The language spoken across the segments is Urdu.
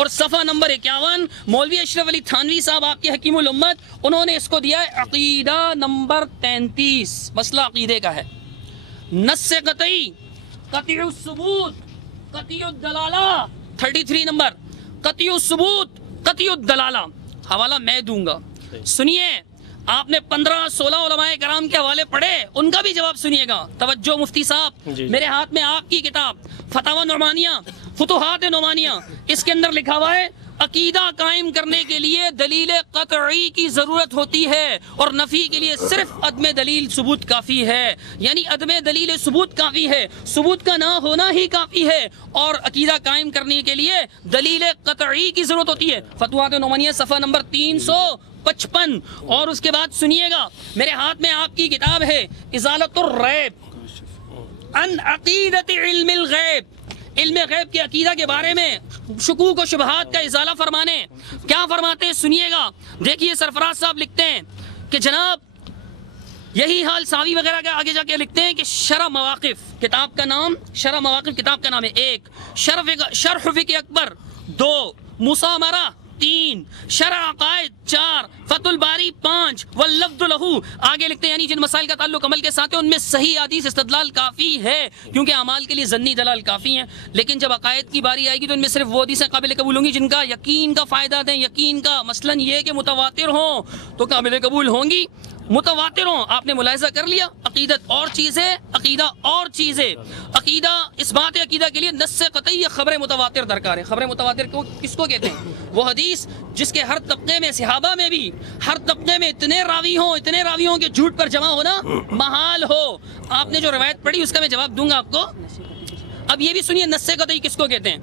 اور صفحہ نمبر 51 مولوی اشرف علی تھانوی صاحب آپ کے حکیم الامت، انہوں نے اس کو دیا ہے عقیدہ نمبر 33، مسئلہ عقیدے کا ہے۔ نص قطعی، قطعی الثبوت، قطعی الدلالہ، 33 نمبر، قطعی الثبوت، قطعی الدلالہ، حوالہ میں دوں گا، سنیے۔ آپ نے 15-16 علماء کرام کے حوالے پڑھے، ان کا بھی جواب سنیے گا۔ توجہ مفتی صاحب، میرے ہاتھ میں آپ کی کتاب فتاوی نعمانیہ، فتوحات نعمانیہ، اس کے اندر لکھا ہوا ہے عقیدہ قائم کرنے کے لیے دلیل قطعی کی ضرورت ہوتی ہے اور نفی کے لیے صرف عدم دلیل ثبوت کافی ہے، یعنی عدم دلیل ثبوت کافی ہے، ثبوت کا نہ ہونا ہی کافی ہے، اور عقیدہ قائم کرنے کے لیے دلیل قطعی کی ضرورت ہوتی ہے۔ فتوحات نعمانیہ صفحہ نمبر 355۔ اور اس کے بعد سنیے گا، میرے ہاتھ میں آپ کی کتاب ہے ازالۃ الریب عن عقیدۃ علم الغیب، علم غیب کے عقیدہ کے بارے میں شکوک و شبہات کا ازالہ فرمانے۔ کیا فرماتے ہیں سنیے گا، دیکھیے سرفراز صاحب لکھتے ہیں کہ جناب یہی حال ساوی وغیرہ کا آگے جا کے لکھتے ہیں کہ شرح مواقف، کتاب کا نام شرح مواقف، کتاب کا نام ہے 1، شرح فقہ اکبر 2، مسامرہ 3، شرح عقائد 4، فتح الباری 5، واللفظ لہو، آگے لکھتے ہیں یعنی جن مسائل کا تعلق عمل کے ساتھ ہے ان میں صحیح حدیث استدلال کافی ہے، کیونکہ اعمال کے لیے ظنی دلال کافی ہیں، لیکن جب عقائد کی باری آئے گی تو ان میں صرف وہ حدیثیں قابل قبول ہوں گی جن کا یقین کا فائدہ دیں، یقین کا، مثلاً یہ کہ متواتر ہوں تو قابل قبول ہوں گی، متواتر ہوں۔ آپ نے ملاحظہ کر لیا، عقیدت اور چیز ہے، عقیدہ اور چیز ہے۔ عقیدہ، اس بات عقیدہ کے لیے نص قطعی خبر متواتر درکار ہے۔ خبر متواتر کو کس کو کہتے ہیں؟ وہ حدیث جس کے ہر طبقے میں، صحابہ میں بھی ہر طبقے میں اتنے راوی ہوں کہ جھوٹ پر جمع ہونا محال ہو۔ آپ نے جو روایت پڑھی اس کا میں جواب دوں گا آپ کو۔ اب یہ بھی سنیے نص قطعی کس کو کہتے ہیں۔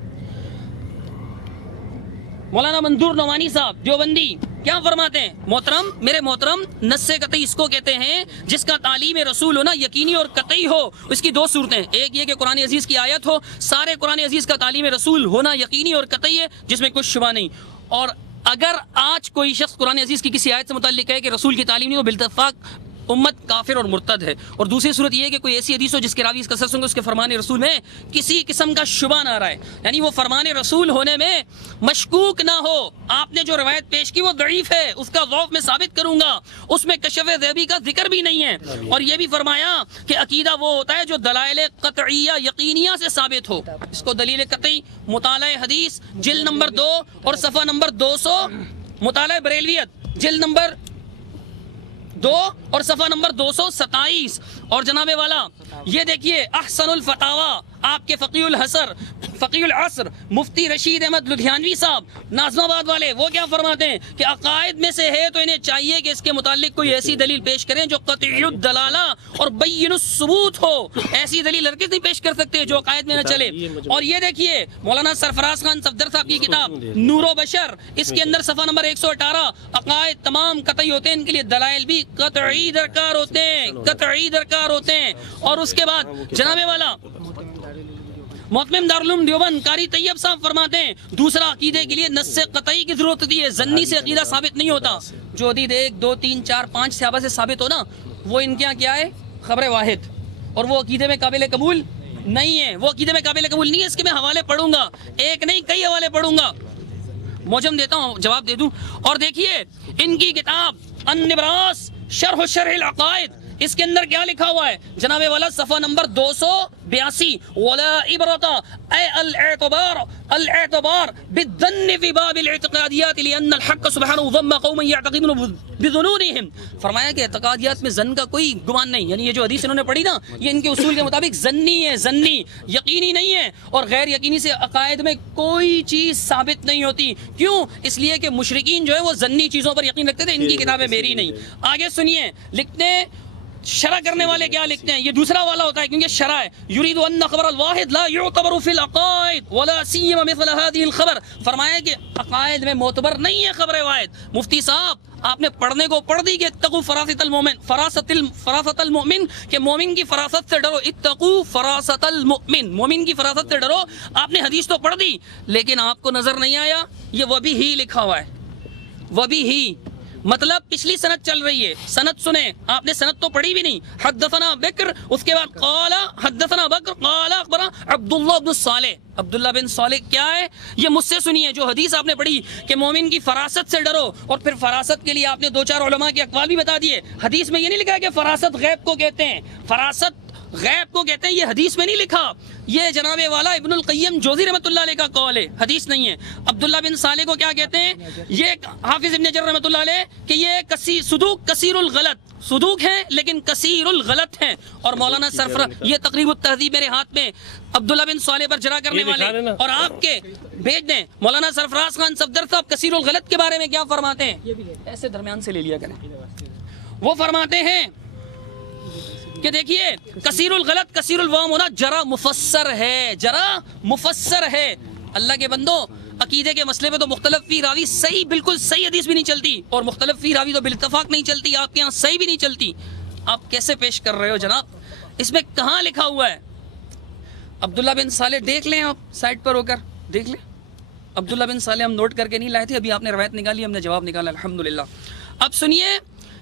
مولانا منظور نعمانی صاحب دیوبندی کیا فرماتے ہیں؟ محترم، میرے محترم، نص قطعی اس کو کہتے ہیں جس کا تعلیم رسول ہونا یقینی اور قطعی ہو۔ اس کی 2 صورتیں، ایک یہ کہ قرآن عزیز کی آیت ہو، سارے قرآن عزیز کا تعلیم رسول ہونا یقینی اور قطعی ہے جس میں کچھ شبہ نہیں، اور اگر آج کوئی شخص قرآن عزیز کی کسی آیت سے متعلق ہے کہ رسول کی تعلیم نہیں، وہ بالاتفاق امت کافر اور مرتد ہے۔ اور دوسری صورت یہ ہے کہ کوئی ایسی حدیث ہو جس کے راوی اس کا سر سنگے، اس کے فرمان رسول میں کسی قسم کا شبہ نہ رہے، یعنی وہ فرمان رسول ہونے میں مشکوک نہ ہو۔ آپ نے جو روایت پیش کی وہ ضعیف ہے، اس کا ضعف میں ثابت کروں گا، اس میں کشف ذیبی کا ذکر بھی نہیں ہے۔ اور یہ بھی فرمایا کہ عقیدہ وہ ہوتا ہے جو دلائل قطعیہ یقینیہ سے ثابت ہو۔ اس کو دلیل قطعی مطالعہ حدیث جلد نمبر 2 اور صفحہ نمبر 200، مطالعہ بریلویت جلد نمبر 2 اور صفحہ نمبر 227۔ اور جناب والا یہ دیکھیے احسن الفتاوی، آپ کے فقیہ العصر مفتی رشید احمد لدھیانوی صاحب ناظم آباد والے، وہ کیا فرماتے ہیں کہ عقائد میں سے ہے تو انہیں چاہیے کہ اس کے متعلق کوئی ایسی دلیل پیش کریں جو قطعی الدلالہ اور بین الثبوت ہو۔ ایسی دلیل ہرگز نہیں پیش کر سکتے جو عقائد میں نہ چلے۔ اور یہ دیکھیے مولانا سرفراز خان صفدر صاحب کی کتاب نور و بشر، اس کے اندر صفحہ نمبر 118، عقائد تمام قطعی ہوتے ہیں، ان کے لیے دلائل بھی قطعی درکار ہوتے ہیں، قطعی درکار ہوتے ہیں۔ اور اس کے بعد جناب والا محتمم دارالعلوم دیوبند قاری طیب صاحب فرماتے ہیں دوسرا عقیدے کے لیے نص قطعی کی ضرورت ہوتی ہے، ظنی سے عقیدہ ثابت نہیں ہوتا۔ جو حدیث 1 2 3 4 5 صحابہ سے ثابت ہو نا، وہ ان کے یہاں کیا ہے؟ خبر واحد، اور وہ عقیدے میں قابل قبول نہیں ہے، وہ عقیدے میں قابل قبول نہیں ہے۔ اس کے میں حوالے پڑھوں گا، ایک نہیں کئی حوالے پڑھوں گا، موجم دیتا ہوں، جواب دے دوں۔ اور دیکھیے ان کی کتاب النبراس شرح العقائد، اس کے اندر کیا لکھا ہوا ہے جناب والا؟ صفحہ نمبر 282، ولا عبرت اے الاعتبار بالظن في باب الاعتقادیات لان الحق سبحانه ضم قوم يعتقدون بظنونهم۔ فرمایا کہ اعتقادیات میں ظن کا کوئی گمان نہیں، یعنی یہ جو حدیث انہوں نے پڑھی نا، یہ ان کے اصول کے مطابق ظنی ہے، ظنی، یقینی نہیں ہے۔ اور غیر یقینی سے عقائد میں کوئی چیز ثابت نہیں ہوتی۔ کیوں؟ اس لیے کہ مشرکین جو ہے وہ ظنی چیزوں پر یقین رکھتے تھے، ان کی کتابیں میری نہیں۔ آگے سنیے، لکھتے ہیں شرح کرنے والے کیا لکھتے ہیں، یہ دوسرا والا ہوتا ہے کیونکہ شرح ہے، یرید ان خبر الواحد لا يعتبر في العقائد ولا سيما مثل هذه الخبر۔ فرمایا کہ عقائد میں معتبر نہیں ہے خبر واحد۔ مفتی صاحب آپ نے پڑھنے کو پڑھ دی کہ اتقوا فراست المؤمن، فراست المؤمن، کہ مومن کی فراست سے ڈرو، اتقوا فراست المؤمن، مومن کی فراست سے ڈرو۔ آپ نے حدیث تو پڑھ دی لیکن آپ کو نظر نہیں آیا یہ وبی ہی لکھا ہوا ہے، وبی ہی۔ مطلب پچھلی سند چل رہی ہے، سند سنیں، آپ نے سند تو پڑھی بھی نہیں. حدثنا بکر، اس کے بعد قال حدثنا بکر قال اخبرنا عبداللہ بن صالح. عبداللہ بن صالح کیا ہے؟ یہ مجھ سے سنیے. جو حدیث آپ نے پڑھی کہ مومن کی فراست سے ڈرو، اور پھر فراست کے لیے آپ نے 2-4 علماء کے اقوال بھی بتا دیے. حدیث میں یہ نہیں لکھا ہے کہ فراست غیب کو کہتے ہیں، فراست غیب کو کہتے ہیں، یہ حدیث میں نہیں لکھا. یہ جناب والا ابن القیم جوزی رحمۃ اللہ علیہ کا قول ہے، حدیث نہیں ہے. عبداللہ بن صالح کو کیا کہتے ہیں؟ یہ حافظ ابن حجر رحمۃ اللہ علیہ کہ یہ صدوق کثیر الغلط، صدوق ہیں لیکن کثیر الغلط ہیں. اور مولانا سرفراز، یہ تقریب التہذیب میرے ہاتھ میں، عبداللہ بن صالح پر جرا کرنے والے اور آپ کے بھیج دیں. مولانا سرفراز خان صفدر صاحب کثیر الغلط کے بارے میں کیا فرماتے ہیں؟ ایسے درمیان سے لے لیا کریں. وہ فرماتے ہیں کہ دیکھیے کثیر الغلط، کثیر الوام ہونا جرا مفسر ہے، جرا مفسر ہے. اللہ کے بندو، عقیدے کے مسئلے میں تو مختلف فی راوی صحیح، بالکل صحیح حدیث بھی نہیں چلتی، اور مختلف فی راوی تو بالاتفاق نہیں چلتی، آپ کے یہاں صحیح بھی نہیں چلتی. آپ کیسے پیش کر رہے ہو جناب؟ اس میں کہاں لکھا ہوا ہے؟ عبداللہ بن صالح دیکھ لیں، آپ سائٹ پر ہو کر دیکھ لیں. عبداللہ بن صالح ہم نوٹ کر کے نہیں لائے تھے، ابھی آپ نے روایت نکالی، ہم نے جواب نکالا الحمدللہ. اب سنیے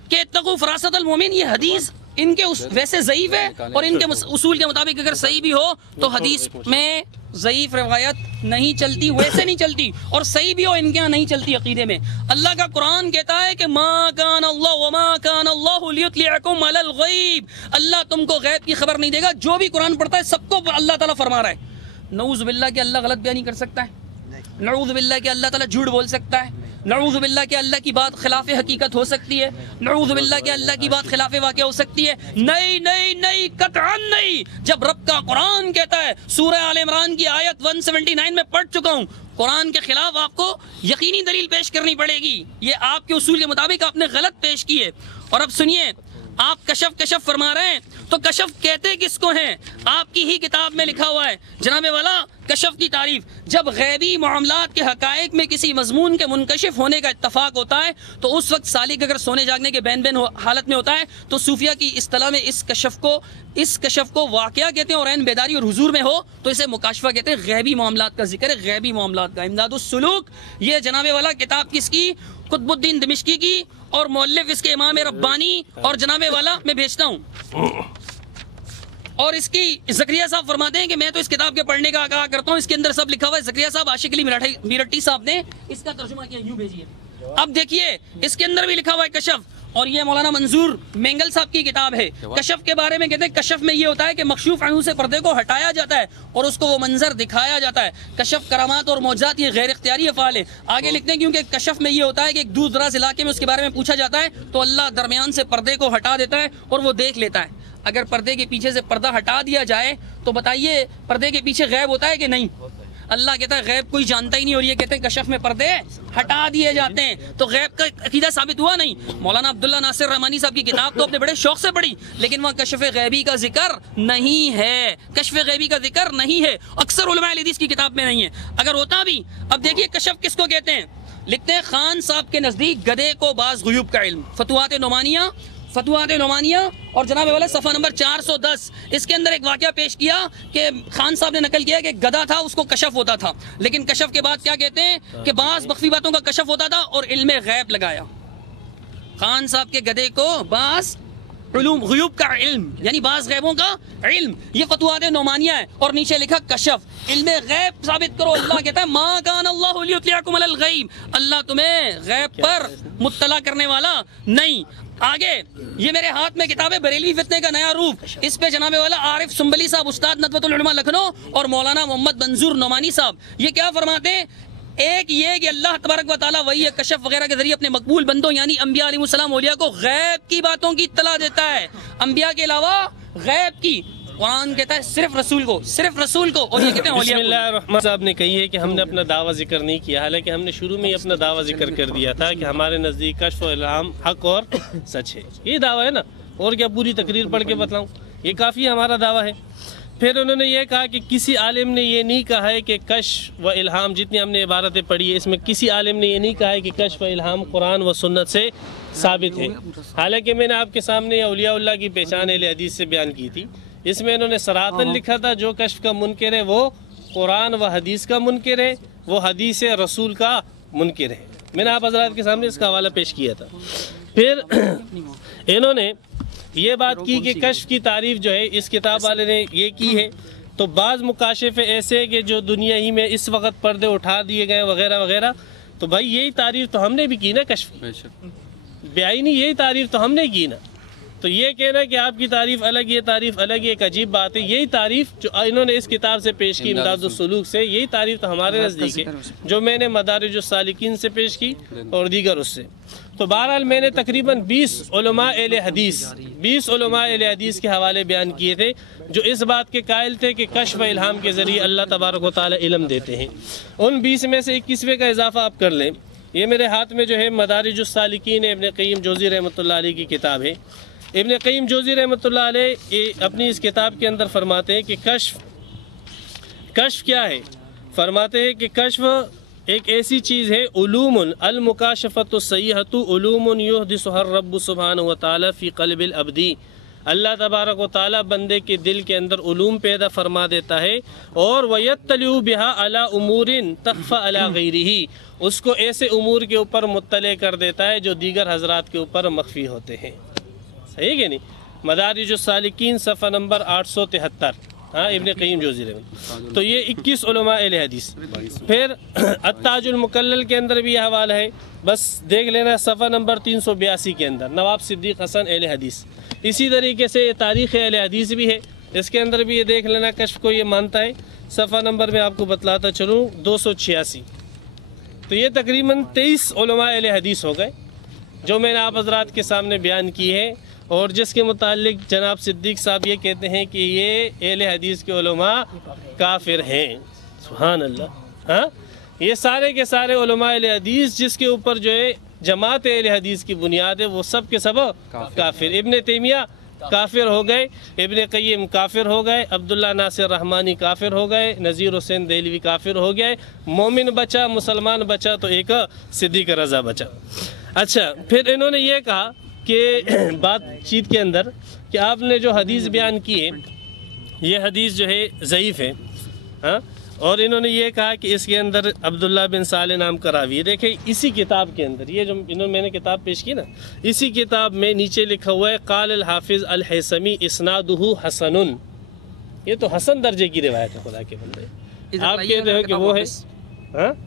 کہ اتقوا فراست المومن، یہ حدیث ان کے ویسے ضعیف ہے، اور ان کے اصول کے مطابق اگر صحیح بھی ہو تو حدیث میں ضعیف روایت نہیں چلتی، ویسے نہیں چلتی، اور صحیح بھی ہو ان کے یہاں نہیں چلتی عقیدے میں. اللہ کا قرآن کہتا ہے کہ ما کان اللہ وما کان اللہ لیطلعکم علی الغیب، اللہ تم کو غیب کی خبر نہیں دے گا. جو بھی قرآن پڑھتا ہے سب کو اللہ تعالیٰ فرما رہا ہے. نعوذ باللہ کہ اللہ غلط بیانی کر سکتا ہے، نعوذ باللہ کہ اللہ تعالیٰ جھوٹ بول سکتا ہے، نعوذ باللہ کہ اللہ کی بات خلاف حقیقت ہو سکتی ہے، نعوذ باللہ کہ اللہ کی بات خلاف واقع ہو سکتی ہے. نہیں قطعاً نہیں. جب رب کا قرآن کہتا ہے، سورہ آل عمران کی آیت 179 میں پڑھ چکا ہوں، قرآن کے خلاف آپ کو یقینی دلیل پیش کرنی پڑے گی. یہ آپ کے اصول کے مطابق آپ نے غلط پیش کی ہے. اور اب سنیے، آپ کشف فرما رہے ہیں، تو کشف کہتے کس کو ہیں؟ آپ کی ہی کتاب میں لکھا ہوا ہے جناب والا کشف کی تعریف. جب غیبی معاملات کے حقائق میں کسی مضمون کے منکشف ہونے کا اتفاق ہوتا ہے تو اس وقت سالک اگر سونے جاگنے کے بین حالت میں ہوتا ہے تو صوفیہ کی اصطلاح میں اس کشف کو واقعہ کہتے ہیں، اور عین بیداری اور حضور میں ہو تو اسے مکاشفہ کہتے ہیں. غیبی معاملات کا ذکر ہے، غیبی معاملات کا. امداد السلوک، یہ جناب والا کتاب کس کی؟ قطب الدین دمشقی کی، اور مؤلف اس کے امام ربانی، اور جناب والا میں بھیجتا ہوں. اور اس کی زکریا صاحب فرماتے ہیں کہ میں تو اس کتاب کے پڑھنے کا آگاہ کرتا ہوں، اس کے اندر سب لکھا ہوا ہے. زکریا صاحب عاشق علی میرٹھی صاحب نے اس کا ترجمہ کیا، یوں بھیجیے. اب دیکھیے اس کے اندر بھی لکھا ہوا ہے کشف، اور یہ مولانا منظور مینگل صاحب کی کتاب ہے. کشف کے بارے میں کہتے ہیں کشف میں یہ ہوتا ہے کہ مکشوف عنہ سے پردے کو ہٹایا جاتا ہے اور اس کو وہ منظر دکھایا جاتا ہے. کشف کرامات اور معجزات یہ غیر اختیاری افعال ہے. آگے لکھتے ہیں کیونکہ کشف میں یہ ہوتا ہے کہ ایک دور دراز علاقے میں اس کے بارے میں پوچھا جاتا ہے تو اللہ درمیان سے پردے کو ہٹا دیتا ہے اور وہ دیکھ لیتا ہے. اگر پردے کے پیچھے سے پردہ ہٹا دیا جائے تو بتائیے پردے کے پیچھے غیب ہوتا ہے کہ نہیں؟ اللہ کہتا ہے غیب کوئی جانتا ہی نہیں، اور یہ کہتے ہیں کشف میں پردے ہٹا دیے جاتے ہیں. تو غیب کا عقیدہ ثابت ہوا نہیں. مولانا عبداللہ ناصر رحمانی صاحب کی کتاب تو اپنے بڑے شوق سے پڑھی، لیکن وہاں کشف غیبی کا ذکر نہیں ہے، کشف غیبی کا ذکر نہیں ہے. اکثر علماء حدیث کی کتاب میں نہیں ہے. اگر ہوتا بھی، اب دیکھیے کشف کس کو کہتے ہیں. لکھتے ہیں خان صاحب کے نزدیک گدھے کو بعض غیوب کا علم، فتوحات نعمانیہ اور جناب والا صفحہ نمبر 410. اس کے اندر ایک واقعہ پیش کیا کہ خان صاحب نے نقل کیا کہ گدھا تھا، اس کو کشف ہوتا تھا، لیکن کشف کے بعد کیا کہتے ہیں کہ بعض مخفی باتوں کا کشف ہوتا تھا اور علم غیب لگایا. خان صاحب کے گدھے کو بعض علوم غیوب کا علم، یعنی بعض غیبوں کا علم، یہ فتوحات نعمانیہ ہے. اور نیچے لکھا کشف، علم غیب ثابت کرو. اللہ کہتا ہے ما کان اللہ لیطلعکم علی الغیب، اللہ تمہیں غیب پر مطلع کرنے والا نہیں. آگے یہ میرے ہاتھ میں کتاب ہے بریلوی فتنے کا نیا روپ. اس پہ جناب والا عارف سنبلی صاحب استاد ندوۃ العلماء لکھنؤ اور مولانا محمد منظور نعمانی صاحب یہ کیا فرماتے ہیں؟ ایک یہ کہ اللہ تبارک و تعالیٰ وہی کشف وغیرہ کے ذریعے اپنے مقبول بندوں یعنی انبیاء علیہ السلام اولیاء کو غیب کی باتوں کی اطلاع دیتا ہے، انبیاء کے علاوہ غیب کی. قرآن کہتا ہے صرف رسول کو، اور یہ کہتے ہیں اولیاء. بسم اللہ الرحمن صاحب نے کہی ہے کہ ہم نے اپنا دعویٰ ذکر نہیں کیا، حالانکہ ہم نے شروع میں ہی اپنا دعویٰ ذکر کر دیا تھا کہ ہمارے نزدیک کشف و الہام حق اور سچ ہے. یہ دعویٰ ہے نا، اور کیا پوری تقریر پڑھ کے بتلاؤں؟ یہ کافی ہمارا دعویٰ ہے. پھر انہوں نے یہ کہا کہ کسی عالم نے یہ نہیں کہا ہے کہ کشف و الہام، جتنی ہم نے عبارتیں پڑھی ہے اس میں کسی عالم نے یہ نہیں کہا ہے کہ کشف و الہام قرآن و سنت سے ثابت ہے. حالانکہ میں نے آپ کے سامنے اولیاء اللہ کی پہچان اہل حدیث سے بیان کی تھی. اس میں انہوں نے صراحتاً لکھا تھا جو کشف کا منکر ہے وہ قرآن و حدیث کا منکر ہے، وہ حدیث رسول کا منکر ہے. میں نے آپ حضرات کے سامنے اس کا حوالہ پیش کیا تھا۔ پھر انہوں نے یہ بات کی کہ کشف کی تعریف جو ہے اس کتاب والے نے یہ کی ہے، تو بعض مکاشفے ایسے ہیں کہ جو دنیا ہی میں اس وقت پردے اٹھا دیے گئے وغیرہ وغیرہ، تو بھائی یہی تعریف تو ہم نے بھی کی نا کشف کی، بیائی یہی تعریف تو ہم نے کی نا، تو یہ کہنا کہ آپ کی تعریف الگ یہ تعریف الگ یہ ایک عجیب بات ہے۔ یہی تعریف جو انہوں نے اس کتاب سے پیش کی امداد السلوک سے، یہی تعریف تو ہمارے نزدیک ہے جو میں نے مدارج السالکین سے پیش کی اور دیگر اس سے۔ تو بہرحال میں نے تقریباً 20 علماء اہل حدیث کے حوالے بیان کیے تھے جو اس بات کے قائل تھے کہ کشف و الہام کے ذریعے اللہ تبارک و تعالی علم دیتے ہیں۔ ان 20 میں سے 21ویں کا اضافہ آپ کر لیں، یہ میرے ہاتھ میں جو ہے مدارج السالکین ابن قیم جوزی رحمۃ اللہ علیہ کی کتاب ہے۔ ابن قیم جوزی رحمۃ اللہ علیہ اپنی اس کتاب کے اندر فرماتے ہیں کہ کشف کیا ہے؟ فرماتے ہیں کہ کشف ایک ایسی چیز ہے، علوم المکاشفۃ الصحیحۃ علوم یحدثھا الرب سبحانہ و تعالی فی قلب العبد، اللہ تبارک و تعالی بندے کے دل کے اندر علوم پیدا فرما دیتا ہے، اور ویطلع بها علی امور تخفی علی غیرہ، اس کو ایسے امور کے اوپر مطلع کر دیتا ہے جو دیگر حضرات کے اوپر مخفی ہوتے ہیں۔ صحیح کہ نہیں؟ مدارج السالکین صفحہ نمبر 873، ہاں ابن قیم جوزی رحمۃ۔ تو یہ 21 علماء اہل حدیث۔ پھر التاج المکلل کے اندر بھی یہ حوالہ ہے، بس دیکھ لینا صفحہ نمبر 382 کے اندر، نواب صدیق حسن اہل حدیث۔ اسی طریقے سے تاریخ اہل حدیث بھی ہے، اس کے اندر بھی یہ دیکھ لینا، کشف کو یہ مانتا ہے۔ صفحہ نمبر میں آپ کو بتلاتا چلوں 286۔ تو یہ تقریباً 23 علماء اہل حدیث ہو گئے جو میں نے آپ حضرات کے سامنے بیان کی ہے، اور جس کے متعلق جناب صدیق صاحب یہ کہتے ہیں کہ یہ اہل حدیث کے علماء کافر ہیں۔ سبحان اللہ، ہاں یہ سارے کے سارے علماء اہل حدیث جس کے اوپر جو ہے جماعت اہل حدیث کی بنیاد ہے، وہ سب کے سب کافر۔ ابن تیمیہ کافر ہو گئے، ابن قیم کافر ہو گئے، عبداللہ ناصر رحمانی کافر ہو گئے، نذیر حسین دہلوی کافر ہو گئے، مومن بچا، مسلمان بچا تو ایک صدیق رضا بچا۔ اچھا، پھر انہوں نے یہ کہا کہ بات چیت کے اندر کہ آپ نے جو حدیث بیان کی ہے یہ حدیث جو ہے ضعیف ہے، ہاں، اور انہوں نے یہ کہا کہ اس کے اندر عبداللہ بن صالح نام کا راوی ہے۔ دیکھیں اسی کتاب کے اندر، یہ جو میں نے کتاب پیش کی نا، اسی کتاب میں نیچے لکھا ہوا ہے قال الحافظ الحیثمی اسنادہ حسن، یہ تو حسن درجے کی روایت ہے خدا کے بندے۔ آپ کہتے ہو کہ وہ ہے،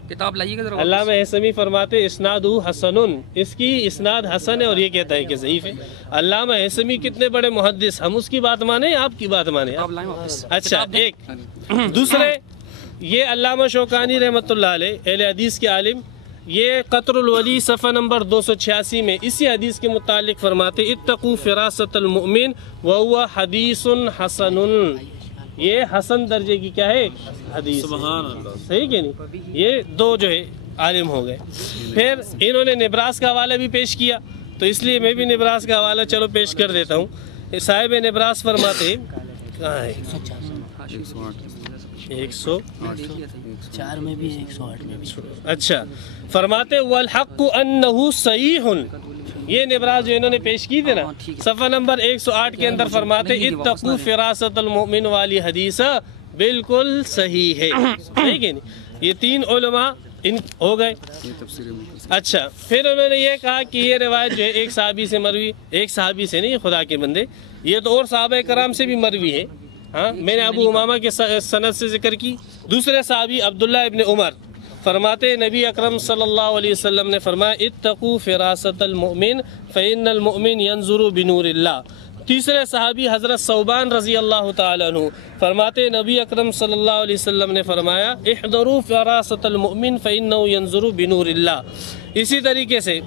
کتاب لائیے گا۔ علامہ حیثمی فرماتے اسنادہ حسن، اس کی اسناد حسن ہے، اور یہ کہتا ہے کہ ضعیف ہے۔ علامہ حیثمی کتنے بڑے محدث، ہم اس کی بات مانیں، آپ کی بات مانیں۔ اچھا، ایک دوسرے یہ علامہ شوکانی رحمۃ اللہ علیہ اہل حدیث کے عالم، یہ قطر الولی صفحہ نمبر 286 میں اسی حدیث کے متعلق فرماتے اتقوا فراست المؤمن وهو حدیث حسن، یہ حسن درجے کی کیا ہے؟ حدیث۔ سبحان اللہ، صحیح کہ نہیں؟ یہ دو جو ہے عالم ہو گئے۔ پھر انہوں نے نبراس کا حوالہ بھی پیش کیا، تو اس لیے میں بھی نبراس کا حوالہ چلو پیش کر دیتا ہوں۔ صاحب نبراس فرماتے، کہاں ہے؟ 104 میں بھی 108 میں بھی۔ اچھا، فرماتے والحق انہ صحیح، یہ نبراس جو انہوں نے پیش کی تھی نا صفحہ نمبر 108 کے اندر فرماتے اتقوا فراست المؤمن والی حدیث بالکل صحیح ہے۔ ٹھیک ہے، یہ 3 علماء ان ہو گئے۔ اچھا، پھر انہوں نے یہ کہا کہ یہ روایت جو ہے ایک صحابی سے مروی، ایک صحابی سے نہیں خدا کے بندے، یہ تو اور صحابہ کرام سے بھی مروی ہے۔ ہاں، میں نے ابو امامہ کے سند سے ذکر کی۔ دوسرے صحابی عبداللہ ابن عمر فرماتے نبی اکرم صلی اللہ علیہ وسلم نے فرمایا اتقوا فراست المؤمن فإن المؤمن ينظر بنور اللہ۔ تیسرے صحابی حضرت ثوبان رضی اللہ تعالی عنہ فرماتے نبی اکرم صلی اللہ علیہ وسلم نے فرمایا احذروا فراست المؤمن فإنه ينظر بنور اللہ۔ اسی طریقے سے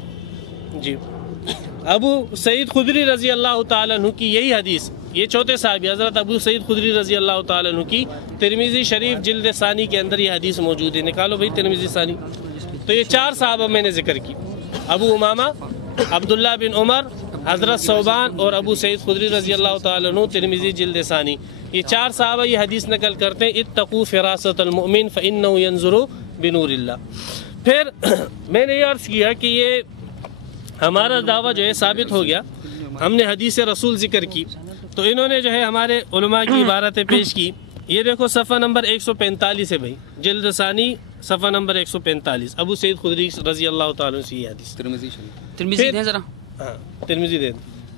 جی ابو سعید خدری رضی اللہ تعالی عنہ کی یہی حدیث، یہ چوتھے صحابی حضرت ابو سعید خدری رضی اللہ تعالی عنہ کی ترمذی شریف جلد ثانی کے اندر یہ حدیث موجود ہے۔ نکالو بھائی ترمذی ثانی۔ تو یہ 4 صحابہ میں نے ذکر کی، ابو امامہ، عبداللہ بن عمر، حضرت ثوبان اور ابو سعید خدری رضی اللہ تعالی عنہ ترمذی جلد ثانی، یہ 4 صحابہ یہ حدیث نقل کرتے ہیں اتقوا فراست المؤمن فإنه ينظر بنور اللہ۔ پھر میں نے یہ عرض کیا کہ یہ ہمارا دعویٰ جو ہے ثابت ہو گیا، ہم نے حدیث رسول ذکر کی، تو انہوں نے جو ہے ہمارے علماء کی عبارتیں پیش کی۔ یہ دیکھو صفحہ نمبر 145 ہے بھائی، جلد ثانی صفحہ نمبر 145 ابو سعید خدری رضی اللہ تعالیٰ عنہ سے یہ حدیث. ترمذی دیں ذرا. ہاں ترمذی دے.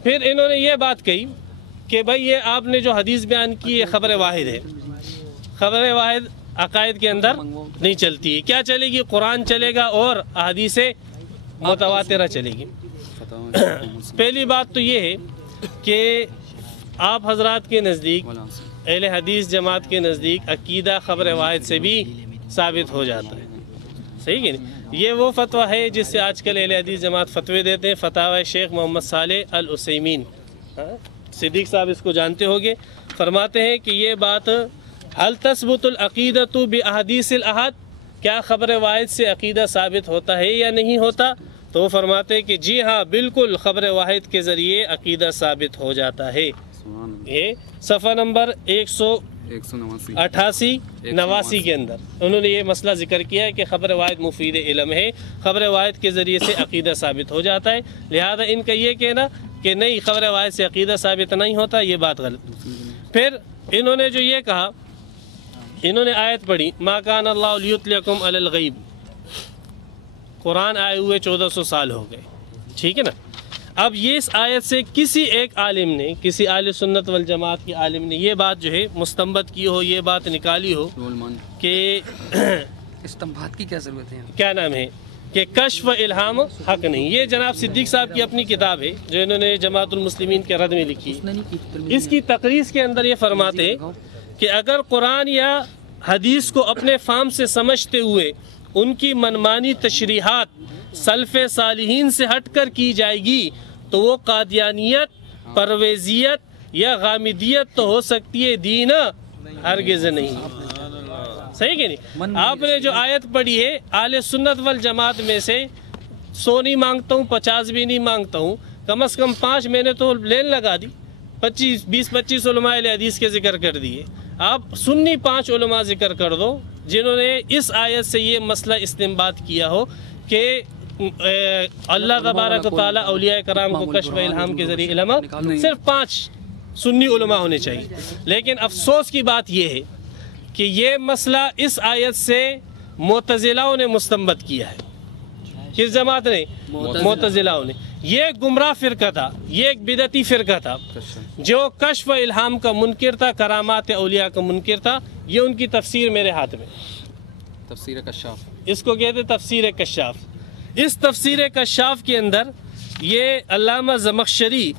پھر انہوں نے یہ بات کہی کہ بھائی یہ آپ نے جو حدیث بیان کی یہ خبر واحد ہے. خبر واحد عقائد کے اندر نہیں چلتی ہے. کیا چلے گی؟ قرآن چلے گا اور احادیث متواترہ چلے گی. پہلی بات تو یہ ہے کہ آپ حضرات کے نزدیک اہل حدیث جماعت کے نزدیک عقیدہ خبر واحد سے بھی ثابت ہو جاتا ہے. صحیح کہ نہیں؟ یہ وہ فتویٰ ہے جس سے آج کل اہل حدیث جماعت فتوے دیتے ہیں. فتاوی شیخ محمد صالح العثیمین، صدیق صاحب اس کو جانتے ہوگے، فرماتے ہیں کہ یہ بات هل تثبت العقیدۃ باحادیث الاحاد، کیا خبر واحد سے عقیدہ ثابت ہوتا ہے یا نہیں ہوتا؟ تو وہ فرماتے ہیں کہ جی ہاں بالکل خبر واحد کے ذریعے عقیدہ ثابت ہو جاتا ہے. یہ صفحہ نمبر 188-89 کے اندر انہوں نے یہ مسئلہ ذکر کیا ہے کہ خبر واحد مفید علم ہے، خبر واحد کے ذریعے سے عقیدہ ثابت ہو جاتا ہے. لہذا ان کا یہ کہنا کہ نہیں خبر واحد سے عقیدہ ثابت نہیں ہوتا، یہ بات غلط. پھر انہوں نے جو یہ کہا، انہوں نے آیت پڑھی ما کان اللہ لیطلعکم علی الغیب، قرآن آئے ہوئے 1400 سال ہو گئے، ٹھیک ہے نا. اب یہ اس آیت سے کسی ایک عالم نے، کسی اہل سنت والجماعت کے عالم نے یہ بات جو ہے مستنبط کی ہو، یہ بات نکالی ہو کہ استنباط کی کیا ضرورت ہے؟ کیا نام ہے کہ کشف الہام حق نہیں. یہ جناب صدیق صاحب کی اپنی کتاب ہے جو انہوں نے جماعت المسلمین کے رد میں لکھی. اس کی تقریض کے اندر یہ فرماتے ہیں کہ اگر قرآن یا حدیث کو اپنے فہم سے سمجھتے ہوئے ان کی منمانی تشریحات سلف صالحین سے ہٹ کر کی جائے گی تو وہ قادیانیت، پرویزیت یا غامدیت تو ہو سکتی ہے، دین ہرگز نہیں. صحیح کہ نہیں؟ آپ نے جو آیت پڑھی ہے اہل سنت والجماعت میں سے 100 نہیں مانگتا ہوں، 50 بھی نہیں مانگتا ہوں، کم از کم 5 میں نے تو لین لگا دی. 20-25 علماء اہل حدیث کے ذکر کر دیے. آپ سنی 5 علماء ذکر کر دو جنہوں نے اس آیت سے یہ مسئلہ استنباط کیا ہو کہ اللہ تبارک و تعالیٰ اولیاء کرام کو کشف الہام کے ذریعے علم، صرف 5 سنی علماء ہونے چاہیے. لیکن افسوس کی بات یہ ہے کہ یہ مسئلہ اس آیت سے معتزلہ نے مستنبط کیا ہے. کس جماعت نے؟ معتزلہ نے. یہ گمراہ فرقہ تھا، یہ ایک بدعتی فرقہ تھا جو کشف الہام کا منکر تھا، کرامات اولیاء کا منکر تھا. یہ ان کی تفسیر میرے ہاتھ میں، تفسیر کشاف، اس کو کہتے تفسیر کشاف. اس تفسیر کشاف کے اندر یہ علامہ زمخشری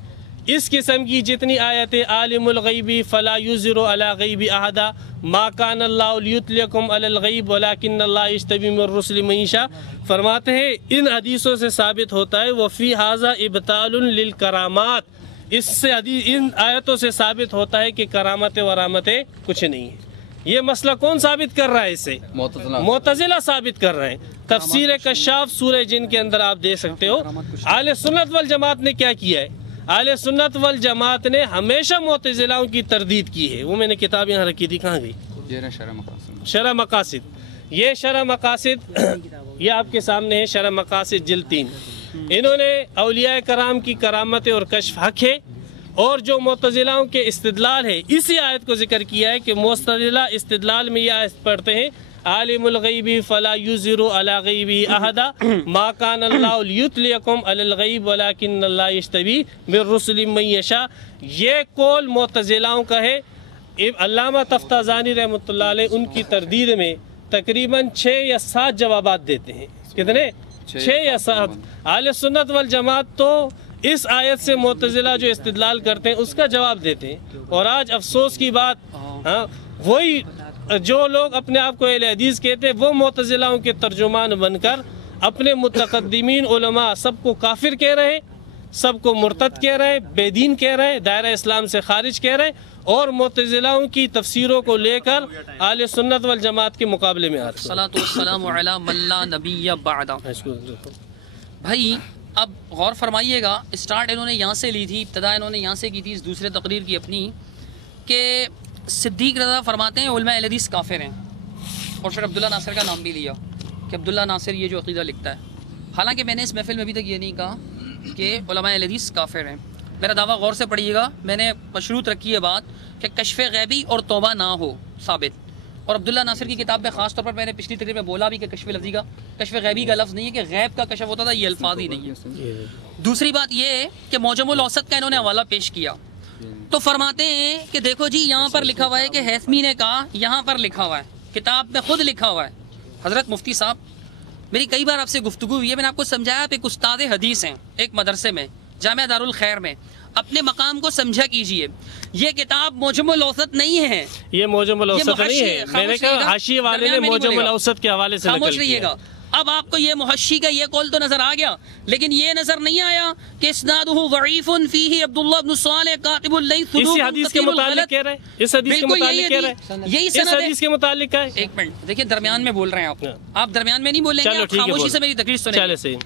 اس قسم کی جتنی آیتیں عالم الغیب فلا یظہر علی غیب احدا، ما کان اللہ لیطلعکم علی الغیب ولکن اللہ یجتبی من الرسل من یشاء، فرماتے ہیں ان حدیثوں سے ثابت ہوتا ہے وفی ھذا ابطال للکرامات، اس سے ان آیتوں سے ثابت ہوتا ہے کہ کرامت ورامتیں کچھ نہیں ہیں. یہ مسئلہ کون ثابت کر رہا ہے؟ اسے معتزلہ ثابت کر رہے ہیں. تفسیر کشاف سورہ جن کے اندر آپ دیکھ سکتے ہو. اہل سنت والجماعت نے کیا کیا ہے؟ اہل سنت والجماعت نے ہمیشہ معتزلاؤں کی تردید کی ہے. وہ میں نے کتاب یہاں رکھی تھی، کہاں گئی؟ شرح مقاصد. یہ شرح مقاصد یہ آپ کے سامنے ہے، شرح مقاصد جلد 3. انہوں نے اولیاء کرام کی کرامت اور کشف حق ہے، اور جو معتزلاؤں کے استدلال ہے اسی آیت کو ذکر کیا ہے کہ معتزلہ استدلال میں یہ آیت پڑھتے ہیں عالم الغیب فلا یظہر علی غیب احدا ما کان اللہ لیطلعکم علی الغیب ولکن اللہ یجتبی من الرسل من یشاء. یہ قول معتزلاؤں کا ہے. علامہ تفتازانی رحمۃ اللہ علیہ ان کی تردید میں تقریباً 6 یا 7 جوابات دیتے ہیں. کتنے؟ 6 یا 7. اہل سنت والجماعت تو اس آیت سے معتزلہ جو استدلال کرتے ہیں اس کا جواب دیتے ہیں. اور آج افسوس کی بات، وہی جو لوگ اپنے آپ کو اہل حدیث کہتے ہیں وہ معتزلاؤں کے ترجمان بن کر اپنے متقدمین علماء سب کو کافر کہہ رہے ہیں، سب کو مرتد کہہ رہے ہیں، بے دین کہہ رہے ہیں، دائرہ اسلام سے خارج کہہ رہے ہیں، اور معتزلاؤں کی تفسیروں کو لے کر اہل سنت والجماعت کے مقابلے میں آتے ہیں. الصلاۃ والسلام علی من لا نبی بعد. بھائی اب غور فرمائیے گا، اسٹارٹ انہوں نے یہاں سے لی تھی، ابتدا انہوں نے یہاں سے کی تھی اس دوسرے تقریر کی اپنی، کہ صدیق رضا فرماتے ہیں علماء اہل حدیث کافر ہیں، اور پھر عبداللہ ناصر کا نام بھی لیا کہ عبداللہ ناصر یہ جو عقیدہ لکھتا ہے. حالانکہ میں نے اس محفل میں ابھی تک یہ نہیں کہا کہ علماء اہل حدیث کافر ہیں. میرا دعویٰ غور سے پڑھیے گا، میں نے مشروط رکھی ہے بات کہ کشف غیبی اور توبہ نہ ہو ثابت، اور عبداللہ ناصر کی کتاب میں خاص طور پر میں نے پچھلی تقریر میں بولا بھی کہ کشف لفظی کا، کشف غیبی کا لفظ نہیں ہے کہ غیب کا کشف ہوتا تھا، یہ الفاظ ہی نہیں ہے۔ دوسری بات یہ ہے کہ معجم الاوسط کا انہوں نے حوالہ پیش کیا تو فرماتے ہیں کہ دیکھو جی یہاں پر لکھا ہوا ہے کہ ہیثمی نے کہا، یہاں پر لکھا ہوا ہے، کتاب میں خود لکھا ہوا ہے۔ حضرت مفتی صاحب میری کئی بار آپ سے گفتگو ہوئی ہے، میں نے آپ کو سمجھایا، آپ ایک استاد حدیث ہیں ایک مدرسے میں، جامعہ دارالخیر میں، اپنے مقام کو سمجھا کیجئے۔ یہ کتاب معجم الاوسط نہیں ہے، یہ معجم الاوسط نہیں ہے، میں نے کہا حاشیے والے نے معجم الاوسط کے حوالے سے خاموش نقل رہیے کیا۔ گا۔ اب آپ کو یہ محشی کا یہ قول تو نظر آ گیا، لیکن یہ نظر نہیں آیا کہ اسنادہ ضعیف فیہ عبداللہ بن صالح کاتب اللیث اسی حدیث کے متعلق کہہ رہے ہیں، اس حدیث کے متعلق کہہ رہے ہیں، یہی اس سند ہے۔ حدیث کے متعلق کا ہے۔ ایک منٹ دیکھیے، درمیان میں بول رہے ہیں آپ درمیان میں نہیں بولیں گے، چلو آپ ٹھیک ہے، خاموشی سے میری تقریر سنیں۔ چلے صحیح۔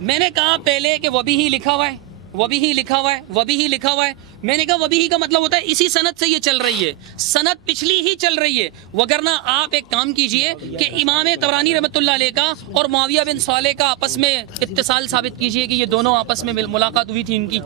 میں نے کہا پہلے کہ وہ بھی ہی لکھا ہوا ہے، وہ بھی ہی لکھا ہوا ہے، وہ بھی ہی لکھا ہوا ہے۔ میں نے کہا وہ بھی ہی کا مطلب ہوتا ہے اسی سند سے یہ چل رہی ہے، سند پچھلی ہی چل رہی ہے، وگرنہ آپ ایک کام کیجئے کہ امام طبرانی رحمۃ اللہ علیہ کا اور معاویہ بن صالح کا آپس میں اتصال ثابت کیجئے کہ یہ دونوں آپس میں ملاقات ہوئی تھی ان کی۔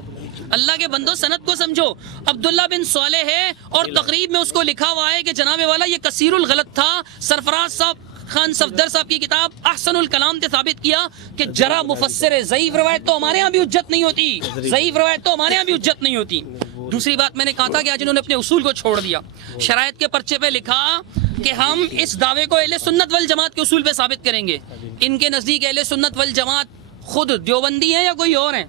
اللہ کے بندو سند کو سمجھو، عبداللہ بن صالح ہے اور تقریب میں اس کو لکھا ہوا ہے کہ جناب والا یہ کثیر الغلط تھا۔ سرفراز صاحب خان صفدر صاحب کی کتاب احسن الکلام نے ثابت کیا کہ جرا مفسر ہے، ضعیف روایت تو ہمارے ہاں بھی حجت نہیں ہوتی، ضعیف روایت تو ہمارے ہاں بھی حجت نہیں ہوتی۔ دوسری بات میں نے کہا تھا کہ آج انہوں نے اپنے اصول کو چھوڑ دیا، شرائط کے پرچے پہ لکھا کہ ہم اس دعوے کو اہل سنت والجماعت کے اصول پہ ثابت کریں گے۔ ان کے نزدیک اہل سنت والجماعت خود دیوبندی ہیں یا کوئی اور ہیں؟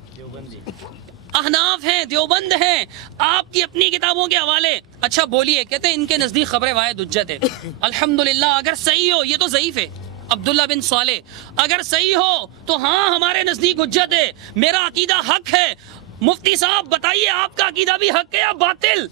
احناف ہیں، دیوبند ہیں، آپ کی اپنی کتابوں کے حوالے۔ اچھا بولیے، کہتے ہیں ان کے نزدیک خبر واحد حجت ہے۔ الحمدللہ، اگر صحیح ہو، یہ تو ضعیف ہے عبداللہ بن صالح، اگر صحیح ہو تو ہاں ہمارے نزدیک حجت ہے، میرا عقیدہ حق ہے۔ مفتی صاحب بتائیے آپ کا عقیدہ بھی حق ہے یا باطل؟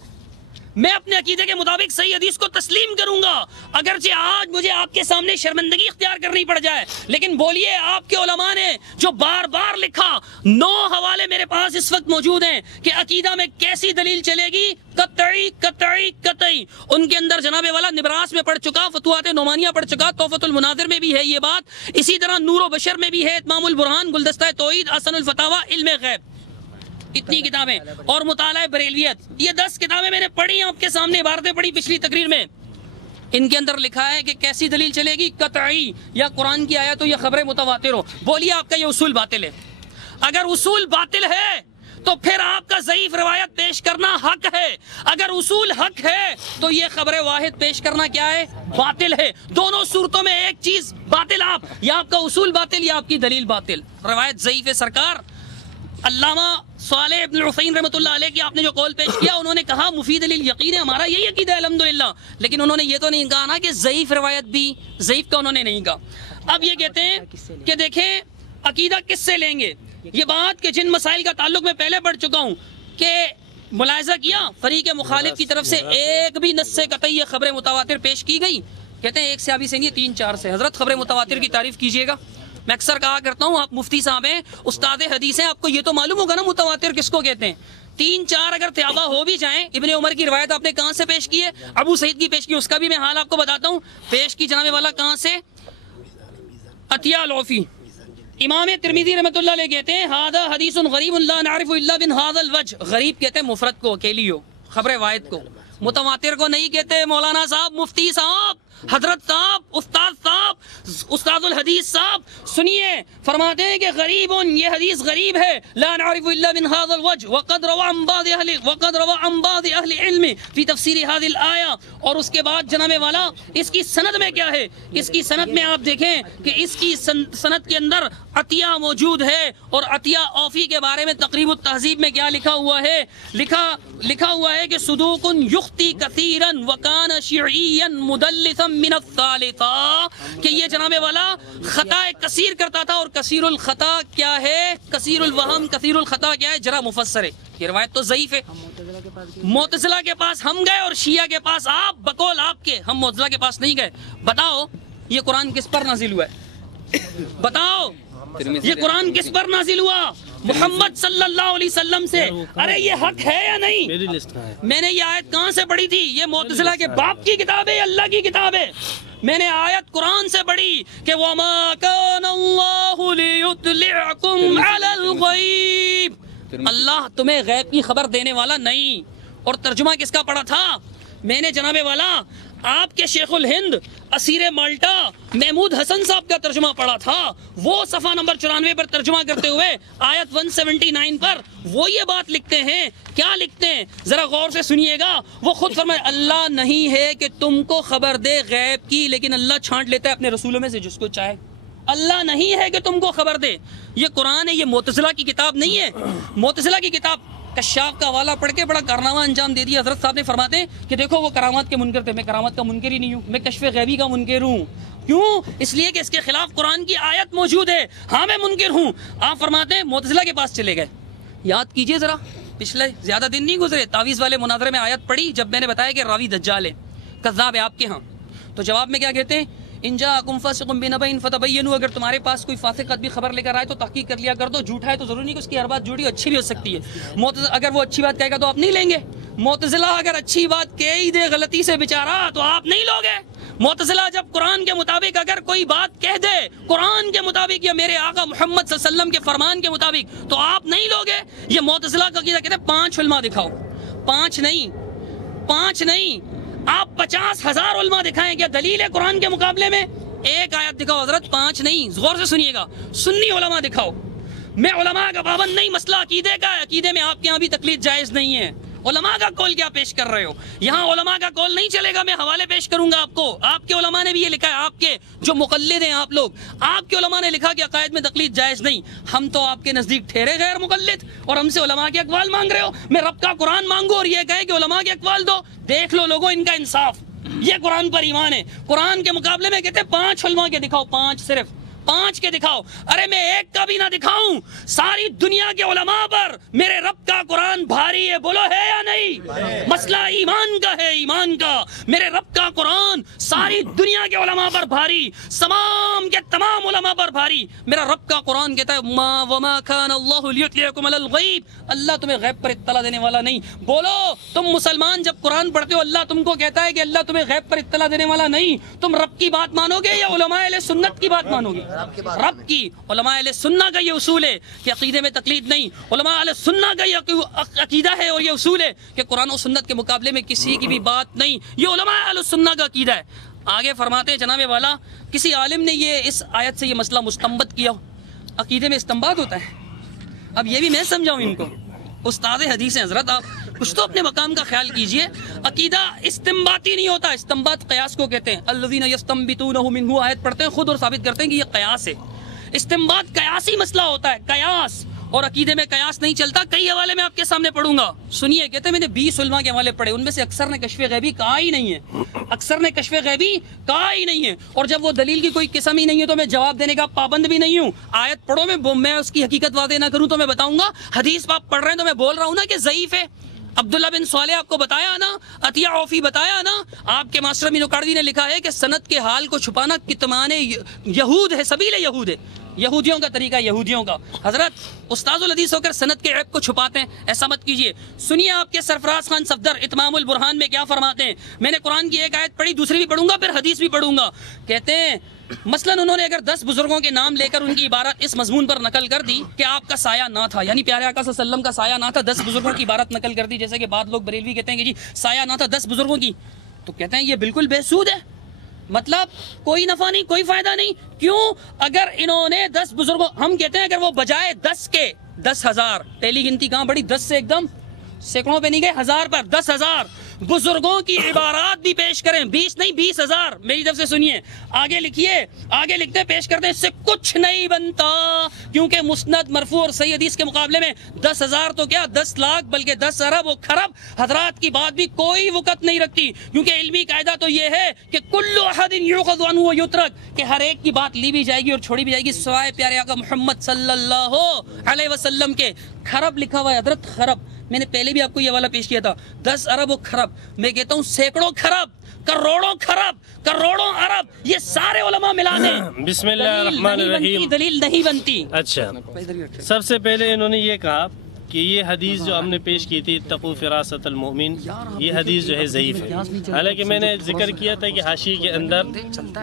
میں اپنے عقیدے کے مطابق صحیح حدیث کو تسلیم کروں گا، اگرچہ آج مجھے آپ کے سامنے شرمندگی اختیار کرنی پڑ جائے، لیکن بولیے آپ کے علماء نے جو بار بار لکھا، 9 حوالے میرے پاس اس وقت موجود ہیں کہ عقیدہ میں کیسی دلیل چلے گی، قطعی قطعی قطعی۔ ان کے اندر جناب والا نبراس میں پڑھ چکا، فتوحات نعمانیہ پڑھ چکا، تحفۃ المناظر میں بھی ہے یہ بات، اسی طرح نور و بشر میں بھی ہے، اتمام البرہان، گلدستہ توحید، احسن الفتاوی، علم غیب، اتنی کتابیں، اور مطالعہ بریلیت، یہ 10 کتابیں میں نے پڑھی، آپ کے سامنے عبارتیں پڑھی پچھلی تقریر میں۔ ان کے اندر لکھا ہے کہ کیسی دلیل چلے گی، قطعی، یا قرآن کی آیت ہو یا خبر متواتر ہو۔ بولیے آپ کا یہ اصول باطل ہے؟ اگر اصول باطل ہے تو پھر آپ کا ضعیف روایت پیش کرنا حق ہے، اگر اصول حق ہے تو یہ خبر واحد پیش کرنا کیا ہے؟ باطل ہے۔ دونوں صورتوں میں ایک چیز باطل، آپ یا آپ کا اصول باطل یا آپ کی دلیل باطل، روایت ضعیف ہے۔ سرکار علامہ صالح ابن عثیمین رحمۃ اللہ علیہ کی آپ نے جو قول پیش کیا، انہوں نے کہا مفید دلیل یقین ہے، ہمارا یہی عقیدہ ہے الحمدللہ، لیکن انہوں نے یہ تو نہیں کہا نا کہ ضعیف روایت بھی، ضعیف کا انہوں نے نہیں کہا۔ اب یہ کہتے ہیں کہ دیکھیں عقیدہ کس سے لیں گے، یہ بات کہ جن مسائل کا تعلق میں پہلے پڑھ چکا ہوں کہ ملاحظہ کیا فریق مخالف کی طرف سے ایک بھی نص قطعی خبر متواتر پیش کی گئی، کہتے ہیں ایک صحابی سے نہیں، 3-4 سے۔ حضرت خبر متواتر کی تعریف کیجئے گا، میں اکثر کہا کرتا ہوں، آپ مفتی صاحب ہیں، استاد حدیث ہیں، آپ کو یہ تو معلوم ہوگا نا متواتر کس کو کہتے ہیں۔ 3-4 اگر تیابہ ہو بھی جائیں، ابن عمر کی روایت آپ نے کہاں سے پیش کی ہے؟ ابو سعید کی پیش کی، اس کا بھی میں حال آپ کو بتاتا ہوں، پیش کی جناب والا کہاں سے؟ عطیہ العوفی۔ امام ترمذی رحمۃ اللہ علیہ کہتے ہیں ھذا حدیث غریب لا نعرف الا من ھذا الوجه، غریب کہتے ہیں مفرد کو، اکیلی ہو، خبر واحد کو، متواتر کو نہیں کہتے۔ مولانا صاحب، مفتی صاحب، حضرت صاحب، استاد الحدیث صاحب سنیے، فرماتے ہیں کہ غریب، یہ حدیث غریب ہے، لا نعرف الا من هذا الوجه وقد روى عن بعض اهل العلم في تفسير هذه الايه۔ اور اس کے بعد جناب والا اس کی سند میں کیا ہے؟ اس کی سند میں آپ دیکھیں کہ اس کی سند کے اندر عطیہ موجود ہے، اور عطیہ اوفی کے بارے میں تقریب التہذیب میں کیا لکھا ہوا ہے؟ لکھا ہوا ہے کہ صدوق یخطی کثیرا وکان شیعیا مدلسا من الثالثہ، کہ یہ جناب والا خطا کثیر کرتا تھا، اور کثیر الخطا کیا ہے؟ کثیر الوہم، کثیر الخطا کیا ہے؟ جرا مفسر ہے۔ یہ روایت تو ضعیف ہے۔ معتزلہ کے پاس ہم گئے اور شیعہ کے پاس آپ، بقول آپ کے، ہم معتزلہ کے پاس نہیں گئے۔ بتاؤ یہ قرآن کس پر نازل ہوا ہے؟ بتاؤ یہ قرآن کس پر نازل ہوا؟ محمد صلی اللہ علیہ وسلم سے۔ ارے یہ حق ہے یا نہیں؟ میں نے یہ آیت کہاں سے پڑھی تھی؟ یہ معتزلہ کے باپ کی کتاب ہے، اللہ کی کتاب ہے۔ میں نے آیت قرآن سے پڑھی کہ وَمَا كَانَ اللَّهُ لِيُطْلِعَكُمْ عَلَى الْغَيْبِ، اللہ تمہیں غیب کی خبر دینے والا نہیں۔ اور ترجمہ کس کا پڑھا تھا؟ میں نے جناب والا آپ کے شیخ الہند اسیر مالٹا محمود حسن صاحب کا ترجمہ پڑھا تھا، وہ صفحہ نمبر 94 پر ترجمہ کرتے ہوئے آیت 179 پر وہ یہ بات لکھتے ہیں. کیا لکھتے ہیں ذرا غور سے سنیے گا. وہ خود فرمائے اللہ نہیں ہے کہ تم کو خبر دے غیب کی، لیکن اللہ چھانٹ لیتا ہے اپنے رسولوں میں سے جس کو چاہے. اللہ نہیں ہے کہ تم کو خبر دے. یہ قرآن ہے، یہ معتزلہ کی کتاب نہیں ہے. معتزلہ کی کتاب کشاف کا حوالہ پڑھ کے بڑا کارنامہ انجام دے دیا. حضرت صاحب نے فرماتے ہیں کہ دیکھو وہ کرامات کے منکر تھے، میں کرامات کا منکر ہی نہیں ہوں، میں کشف غیبی کا منکر ہوں. کیوں؟ اس لیے کہ اس کے خلاف قرآن کی آیت موجود ہے. ہاں میں منکر ہوں. آپ فرماتے ہیں معتزلہ کے پاس چلے گئے. یاد کیجئے ذرا، پچھلے زیادہ دن نہیں گزرے، تعویذ والے مناظرے میں آیت پڑھی جب میں نے بتایا کہ راوی دجال ہے، کذاب ہے آپ کے ہاں. تو جواب میں کیا کہتے ہیں؟ ان جاءکم فاسق بنبأ فتبینوا، اگر تمہارے پاس کوئی فاسق آدمی خبر لے کر آئے تو تحقیق کر لیا کر دو. جھوٹا ہے تو ضروری نہیں کہ اس کی ہر بات جھوٹی اچھی بھی ہو سکتی ہے. اگر وہ اچھی بات کہے گا تو آپ نہیں لیں گے. معتزلہ اگر اچھی بات کہہ ہی دے غلطی سے بیچارہ تو آپ نہیں لوگے. معتزلہ جب قرآن کے مطابق اگر کوئی بات کہہ دے قرآن کے مطابق یا میرے آقا محمد صلی اللہ علیہ وسلم کے فرمان کے مطابق تو آپ نہیں لوگے. یہ معتزلہ کا عقیدہ کہتے ہیں 5 علماء دکھاؤ. 5 نہیں آپ 50,000 علماء دکھائیں. کیا دلیل ہے قرآن کے مقابلے میں؟ ایک آیت دکھاؤ حضرت. 5 نہیں، غور سے سنیے گا. سنی علماء دکھاؤ. میں علماء کا پابند نہیں، مسئلہ عقیدے کا ہے. عقیدے میں آپ کے یہاں بھی تقلید جائز نہیں ہے. علماء کا قول کیا پیش کر رہے ہو؟ یہاں علماء کا قول نہیں چلے گا. میں حوالے پیش کروں گا آپ کو. آپ کے علماء نے بھی یہ لکھا ہے، آپ کے جو مقلد ہیں آپ لوگ، آپ کے علماء نے لکھا کہ عقائد میں تقلید جائز نہیں. ہم تو آپ کے نزدیک ٹھہرے غیر مقلد اور ہم سے علماء کے اقوال مانگ رہے ہو. میں رب کا قرآن مانگو اور یہ کہے کہ علماء کے اقوال دو. دیکھ لو لوگوں ان کا انصاف. یہ قرآن پر ایمان ہے. قرآن کے مقابلے میں کہتے ہیں 5 علماء کے دکھاؤ. 5 صرف 5 کے دکھاؤ. ارے میں ایک کا بھی نہ دکھاؤں. ساری دنیا کے علماء پر میرے رب کا قرآن بھاری ہے. بولو ہے یا نہیں؟ مسئلہ ایمان کا ہے، ایمان کا. میرے رب کا قرآن ساری دنیا کے علماء پر بھاری، تمام کے تمام علماء پر بھاری. میرا رب کا قرآن کہتا ہے ما وما كان الله ليطلعكم على الغيب، اللہ تمہیں غیب پر اطلاع دینے والا نہیں. بولو تم مسلمان جب قرآن پڑھتے ہو اللہ تم کو کہتا ہے کہ اللہ تمہیں غیب پر اطلاع دینے والا نہیں، تم رب کی بات مانو گے یا علماء اہل سنت کی بات مانو گے؟ رب کی. علماء اہل سنت کا یہ اصول ہے کہ عقیدے میں تقلید نہیں. علماء اہل سنت کا یہ عقیدہ ہے اور یہ اصول ہے کہ قرآن و سنت کے مقابلے میں کسی کی بھی بات نہیں. یہ علماء اہل سنت کا عقیدہ ہے. آگے فرماتے ہیں جناب والا، کسی عالم نے یہ اس آیت سے یہ مسئلہ مستنبط کیا. عقیدے میں استنباط ہوتا ہے. اب یہ بھی میں سمجھاؤں ان کو، استاد حدیث ہیں حضرت، آپ کچھ تو اپنے مقام کا خیال کیجئے. عقیدہ استنباطی نہیں ہوتا. استنباط قیاس کو کہتے ہیں. الذین یستنبطونہ منہ آیت پڑھتے ہیں خود اور ثابت کرتے ہیں کہ یہ قیاس ہے. استنباط قیاسی مسئلہ ہوتا ہے، قیاس. اور عقیدے میں قیاس نہیں چلتا. کئی حوالے میں آپ کے سامنے پڑھوں گا. سنیے، کہتے ہیں میں نے 20 علماء کے حوالے پڑھے، ان میں سے اکثر نے کشف غیبی کہا ہی نہیں ہے. اکثر نے کشف غیبی کہا ہی نہیں ہے. اور جب وہ دلیل کی کوئی قسم ہی نہیں ہے تو میں جواب دینے کا پابند بھی نہیں ہوں. آیت پڑھو، میں اس کی حقیقت واضح نہ کروں تو میں بتاؤں گا. حدیث آپ پڑھ رہے ہیں تو میں بول رہا ہوں نا کہ ضعیف ہے. عبداللہ بن صالح آپ کو بتایا نا، عطیہ عوفی بتایا نا. آپ کے ماسٹر امین اکاڑوی نے لکھا ہے کہ سند کے حال کو چھپانا کتمان یہود ہے، سبیل یہود ہے. یہودیوں کا طریقہ، یہودیوں کا. حضرت استاذ الحدیث ہو کر سند کے عیب کو چھپاتے ہیں، ایسا مت کیجئے. سنیے آپ کے سرفراز خان صفدر اتمام البرہان میں کیا فرماتے ہیں. میں نے قرآن کی ایک آیت پڑھی، دوسری بھی پڑھوں گا، پھر حدیث بھی پڑھوں گا. کہتے ہیں مثلا انہوں نے اگر 10 بزرگوں کے نام لے کر ان کی عبارت اس مضمون پر نقل کر دی کہ آپ کا سایہ نہ تھا، یعنی پیارے آقا صلی اللہ علیہ وسلم کا سایہ نہ تھا، 10 بزرگوں کی عبارت نقل کر دی، جیسے کہ بعض لوگ بریلوی کہتے ہیں کہ جی سایہ نہ تھا 10 بزرگوں کی، تو کہتے ہیں یہ بالکل بے سود ہے. مطلب کوئی نفع نہیں، کوئی فائدہ نہیں. کیوں؟ اگر انہوں نے 10 بزرگوں، ہم کہتے ہیں اگر وہ بجائے 10 کے 10,000، پہلی گنتی کہاں بڑی؟ 10 سے ایک دم سینکڑوں پہ نہیں گئے، 1000 پر 10,000 بزرگوں کی عبارات بھی پیش کریں. 20 نہیں، 20,000. میری طرف سے سنیے، آگے لکھیے، آگے لکھتے پیش کرتے، اس سے کچھ نہیں بنتا. کیونکہ مسند مرفوع اور صحیح حدیث کے مقابلے میں 10,000 تو کیا 10 لاکھ بلکہ 10 ارب و خرب حضرات کی بات بھی کوئی وقت نہیں رکھتی. کیونکہ علمی قاعدہ تو یہ ہے کہ کل احد یؤخذ عنہ و یترک، کہ ہر ایک کی بات لی بھی جائے گی اور چھوڑی بھی جائے گی سوائے پیارے آقا محمد صلی اللہ علیہ وسلم کے. خرب لکھا ہوا ہے حضرت، خرب. میں نے پہلے بھی آپ کو یہ حوالہ پیش کیا تھا. 10 ارب و خرب، میں کہتا ہوں سینکڑوں خرب، کروڑوں خرب، کروڑوں ارب، یہ سارے علماء ملا دیں. بسم اللہ الرحمن الرحیم. دلیل نہیں بنتی. اچھا، سب سے پہلے انہوں نے یہ کہا کہ یہ حدیث جو ہم نے پیش کی تھی تقو فراست المؤمن، یہ حدیث جو ہے ضعیف ہے. حالانکہ میں نے ذکر کیا تھا کہ حاشی کے اندر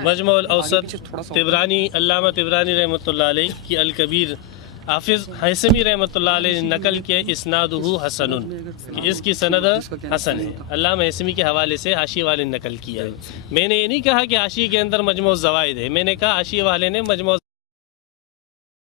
مجمع الاوسط طبرانی، علامہ طبرانی رحمۃ اللہ علیہ کی الکبیر حافظ حیثمی رحمۃ اللہ علیہ نے نقل کیا اسنادہ حسن کہ اس کی سند حسن ہے. علامہ حیثمی کے حوالے سے حاشیے والے نے نقل کیا ہے. میں نے یہ نہیں کہا کہ حاشیے کے اندر مجموع الزوائد ہے، میں نے کہا حاشیے والے نے مجموع